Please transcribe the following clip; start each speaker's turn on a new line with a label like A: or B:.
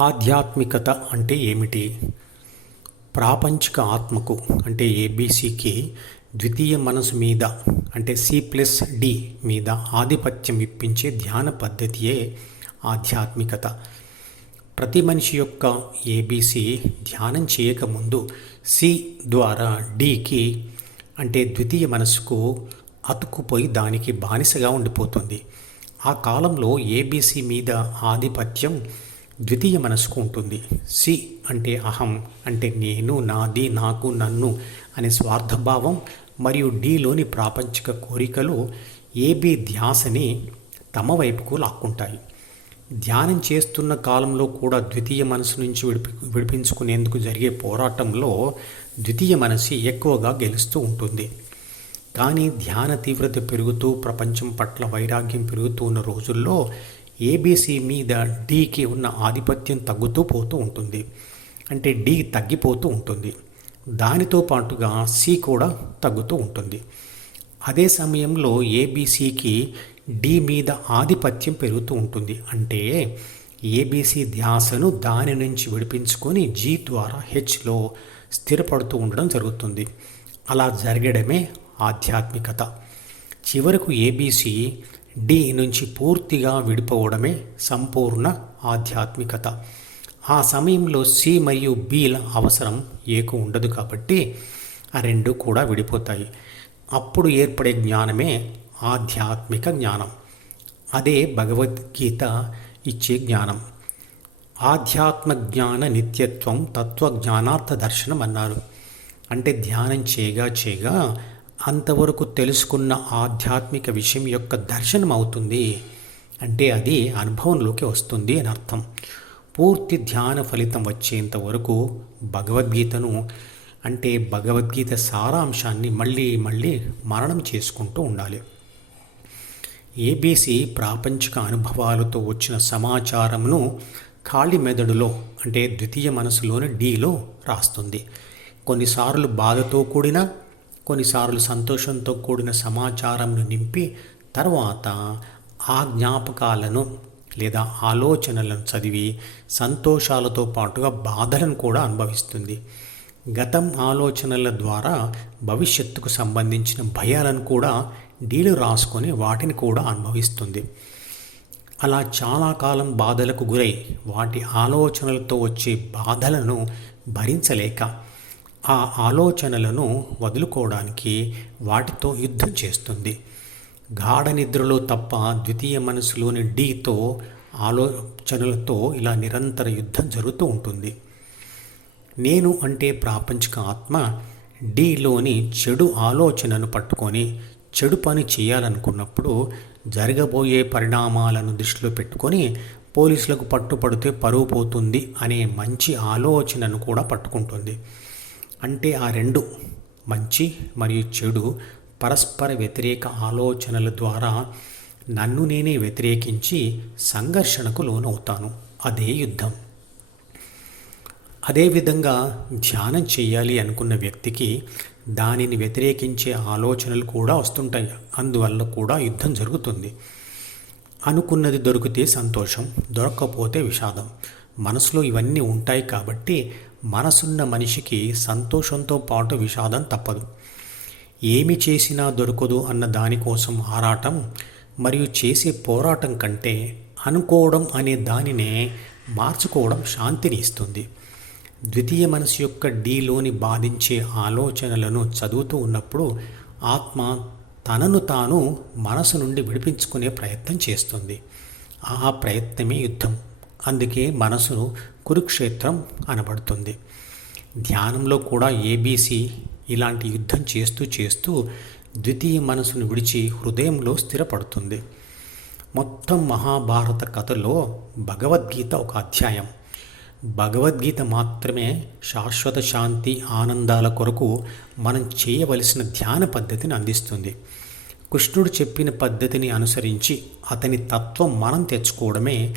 A: ఆధ్యాత్మికత అంటే ఏమిటి? ప్రాపంచిక ఆత్మకు అంటే ఏబీసీకి ద్వితీయ మనసు మీద అంటే సి ప్లస్ డి మీద ఆధిపత్యం ఇప్పించే ధ్యాన పద్ధతియే ఆధ్యాత్మికత. ప్రతి మనిషి యొక్క ఏబీసీ ధ్యానం చేయకముందు సి ద్వారా డికి అంటే ద్వితీయ మనసుకు అతుక్కుపోయి దానికి బానిసగా ఉండిపోతుంది. ఆ కాలంలో ఏబీసీ మీద ఆధిపత్యం ద్వితీయ మనసుకు ఉంటుంది. సి అంటే అహం అంటే నేను నాది నాకు నన్ను అనే స్వార్థభావం మరియు డిలోని ప్రాపంచిక కోరికలు ఏబి ధ్యాసని తమ వైపుకు లాక్కుంటాయి. ధ్యానం చేస్తున్న కాలంలో కూడా ద్వితీయ మనసు నుంచి విడిపి విడిపించుకునేందుకు జరిగే పోరాటంలో ద్వితీయ మనసు ఎక్కువగా గెలుస్తూ ఉంటుంది. కానీ ధ్యాన తీవ్రత పెరుగుతూ ప్రపంచం పట్ల వైరాగ్యం పెరుగుతూ ఉన్న రోజుల్లో ఏబీసీ మీద డీకి ఉన్న ఆధిపత్యం తగ్గుతూ పోతూ ఉంటుంది. అంటే డి తగ్గిపోతూ ఉంటుంది. దానితో పాటుగా సి కూడా తగ్గుతూ ఉంటుంది. అదే సమయంలో ఏబీసీకి డి మీద ఆధిపత్యం పెరుగుతూ ఉంటుంది. అంటే ఏబీసీ ధ్యాసను దాని నుంచి విడిపించుకొని జీ ద్వారా హెచ్లో స్థిరపడుతూ ఉండడం జరుగుతుంది. అలా జరగడమే ఆధ్యాత్మికత. చివరకు ఏబీసీ డి నుంచి పూర్తిగా విడిపోవడమే సంపూర్ణ ఆధ్యాత్మికత. ఆ సమయంలో సి మరియు బిల అవసరం ఏకు ఉండదు కాబట్టి ఆ రెండు కూడా విడిపోతాయి. అప్పుడు ఏర్పడే జ్ఞానమే ఆధ్యాత్మిక జ్ఞానం. అదే భగవద్గీత ఇచ్చే జ్ఞానం. ఆధ్యాత్మ జ్ఞాన నిత్యత్వం తత్వ జ్ఞానార్థ దర్శనం అన్నారు అంటే ధ్యానం చేయగా చేయగా అంతవరకు తెలుసుకున్న ఆధ్యాత్మిక విషయం యొక్క దర్శనం అవుతుంది అంటే అది అనుభవంలోకి వస్తుంది అని అర్థం. పూర్తి ధ్యాన ఫలితం వచ్చేంత వరకు భగవద్గీతను అంటే భగవద్గీత సారాంశాన్ని మళ్ళీ మళ్ళీ మరణం చేసుకుంటూ ఉండాలి. ఏబీసీ ప్రాపంచిక అనుభవాలతో వచ్చిన సమాచారంను ఖాళీ మెదడులో అంటే ద్వితీయ మనసులోని డీలో రాస్తుంది. కొన్నిసార్లు బాధతో కూడిన కొన్నిసార్లు సంతోషంతో కూడిన సమాచారంను నింపి తర్వాత ఆ జ్ఞాపకాలను లేదా ఆలోచనలను చదివి సంతోషాలతో పాటుగా బాధలను కూడా అనుభవిస్తుంది. గతం ఆలోచనల ద్వారా భవిష్యత్తుకు సంబంధించిన భయాలను కూడా డీలు రాసుకొని వాటిని కూడా అనుభవిస్తుంది. అలా చాలా కాలం బాధలకు గురై వాటి ఆలోచనలతో వచ్చే బాధలను భరించలేక ఆ ఆలోచనలను వదులుకోవడానికి వాటితో యుద్ధం చేస్తుంది. గాఢ నిద్రలో తప్ప ద్వితీయ మనసులోని డీతో ఆలోచనలతో ఇలా నిరంతర యుద్ధం జరుగుతూ ఉంటుంది. నేను అంటే ప్రాపంచిక ఆత్మ డీలోని చెడు ఆలోచనను పట్టుకొని చెడు పని చేయాలనుకున్నప్పుడు జరగబోయే పరిణామాలను దృష్టిలో పెట్టుకొని పోలీసులకు పట్టుపడితే పరువు పోతుంది అనే మంచి ఆలోచనను కూడా పట్టుకుంటుంది. అంటే ఆ రెండు మంచి మరియు చెడు పరస్పర వ్యతిరేక ఆలోచనల ద్వారా నన్ను నేనే వ్యతిరేకించి సంఘర్షణకు లోనవుతాను. అదే యుద్ధం. అదేవిధంగా ధ్యానం చేయాలి అనుకున్న వ్యక్తికి దానిని వ్యతిరేకించే ఆలోచనలు కూడా వస్తుంటాయి. అందువల్ల కూడా యుద్ధం జరుగుతుంది. అనుకున్నది దొరికితే సంతోషం దొరక్కపోతే విషాదం. మనసులో ఇవన్నీ ఉంటాయి కాబట్టి మనసున్న మనిషికి సంతోషంతో పాటు విషాదం తప్పదు. ఏమి చేసినా దొరకదు అన్న దానికోసం ఆరాటం మరియు చేసే పోరాటం కంటే అనుకోవడం అనే దానినే మార్చుకోవడం శాంతిని ఇస్తుంది. ద్వితీయ మనసు యొక్క డీలోని బాధించే ఆలోచనలను చదువుతూ ఉన్నప్పుడు ఆత్మ తనను తాను మనసు నుండి విడిపించుకునే ప్రయత్నం చేస్తుంది. ఆ ప్రయత్నమే యుద్ధం. అందుకే మనసు కురుక్షేత్రం అనబడుతుంది. ధ్యానంలో కూడా ఏబీసీ ఇలాంటి యుద్ధం చేస్తూ చేస్తూ ద్వితీయ మనసును విడిచి హృదయంలో స్థిరపడుతుంది. మొత్తం మహాభారత కథలో భగవద్గీత ఒక అధ్యాయం. భగవద్గీత మాత్రమే శాశ్వత శాంతి ఆనందాల కొరకు మనం చేయవలసిన ధ్యాన పద్ధతిని అందిస్తుంది. కృష్ణుడు చెప్పిన పద్ధతిని అనుసరించి అతని తత్వం మనం తెచ్చుకోవడమే